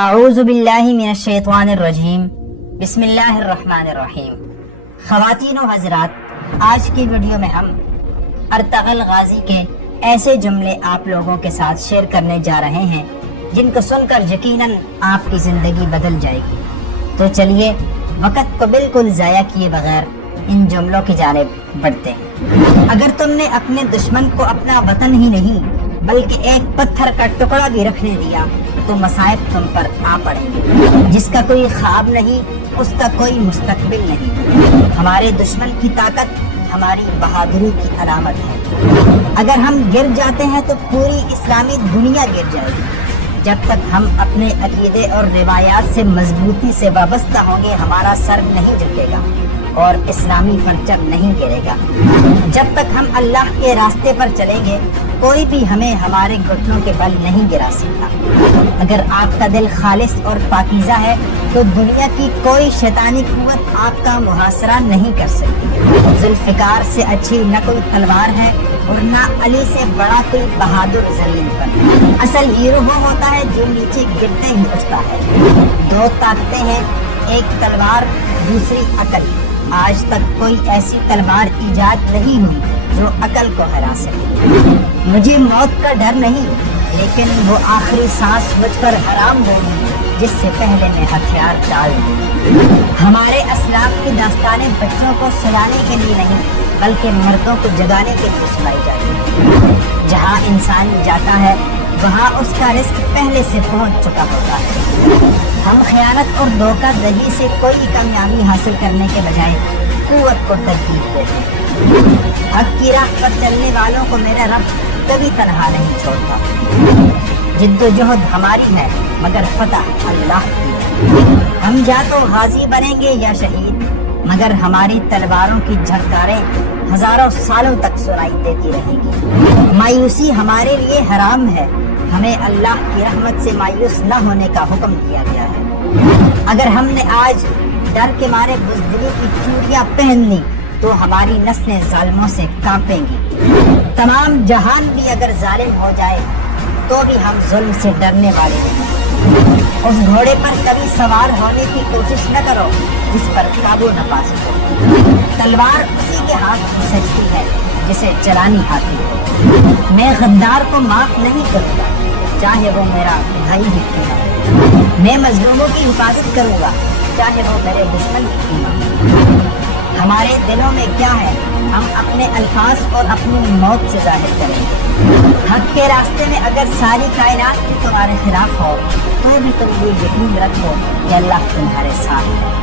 اعوذ باللہ من الشیطان الرجیم بسم اللہ الرحمن الرحیم۔ خواتین و حضرات، آج کی ویڈیو میں ہم ارطغرل غازی کے ایسے جملے آپ لوگوں کے ساتھ شیئر کرنے جا رہے ہیں جن کو سن کر یقیناً آپ کی زندگی بدل جائے گی۔ تو چلیے وقت کو بالکل ضائع کیے بغیر ان جملوں کی جانب بڑھتے ہیں۔ اگر تم نے اپنے دشمن کو اپنا وطن ہی نہیں بلکہ ایک پتھر کا ٹکڑا بھی رکھنے دیا تو مصائب تم پر آ پڑیں گے۔ جس کا کوئی خواب نہیں اس کا کوئی مستقبل نہیں۔ ہمارے دشمن کی طاقت ہماری بہادری کی علامت ہے۔ اگر ہم گر جاتے ہیں تو پوری اسلامی دنیا گر جائے گی۔ جب تک ہم اپنے عقیدے اور روایات سے مضبوطی سے وابستہ ہوں گے ہمارا سر نہیں جھکے گا اور اسلامی پرچم نہیں گرے گا۔ جب تک ہم اللہ کے راستے پر چلیں گے کوئی بھی ہمیں ہمارے گھٹنوں کے بل نہیں گرا سکتا۔ اگر آپ کا دل خالص اور پاکیزہ ہے تو دنیا کی کوئی شیطانی قوت آپ کا محاصرہ نہیں کر سکتی۔ ذوالفقار سے اچھی نہ کوئی تلوار ہے اور نہ علی سے بڑا کوئی بہادر زمین پر۔ اصل ہیرو وہ ہوتا ہے جو نیچے گرتے ہی اٹھتا ہے۔ دو طاقتیں ہیں، ایک تلوار دوسری عقل۔ آج تک کوئی ایسی تلوار ایجاد نہیں ہوئی جو عقل کو ہرا سکے۔ مجھے موت کا ڈر نہیں لیکن وہ آخری سانس مجھ پر حرام ہوگی جس سے پہلے میں ہتھیار ڈال دوں۔ ہمارے اسلاف کی داستانیں بچوں کو سلانے کے لیے نہیں بلکہ مردوں کو جگانے کے لیے سنائی جاتی ہیں۔ جہاں انسان جاتا ہے وہاں اس کا رزق پہلے سے پہنچ چکا ہوتا ہے۔ ہم خیانت اور دھوکہ دہی سے کوئی کامیابی حاصل کرنے کے بجائے قوت کو ترجیح دیتے ہیں۔ حق کی راہ پر چلنے والوں کو میرا رب کبھی تنہا نہیں چھوڑتا۔ جد و جہد ہماری ہے مگر فتح اللہ کی ہے۔ ہم یا تو غازی بنیں گے یا شہید مگر ہماری تلواروں کی جھنکاریں ہزاروں سالوں تک سنائی دیتی رہیں گی۔ مایوسی ہمارے لیے حرام ہے، ہمیں اللہ کی رحمت سے مایوس نہ ہونے کا حکم دیا گیا ہے۔ اگر ہم نے آج ڈر کے مارے بزدلی کی چوڑیاں پہن لی تو ہماری نسلیں ظالموں سے کانپیں گی۔ تمام جہان بھی اگر ظالم ہو جائے تو بھی ہم ظلم سے ڈرنے والے نہیں۔ اس گھوڑے پر کبھی سوار ہونے کی کوشش نہ کرو جس پر قابو نہ پا سکو۔ تلوار اسی کے ہاتھ میں سجتی ہے جسے چلانی آتی ہے۔ میں غدار کو معاف نہیں کروں گا چاہے وہ میرا بھائی ہی کیوں نہ ہو۔ میں مظلوموں کی حفاظت کروں گا چاہے وہ میرے دشمن ہی کیوں نہ ہو۔ ہمارے دلوں میں کیا ہے ہم اپنے الفاظ اور اپنی موت سے ظاہر کریں گے۔ حق کے راستے میں اگر ساری کائنات بھی تمہارے خلاف ہو تو بھی تم یہ یقین رکھو کہ اللہ تمہارے ساتھ ہے۔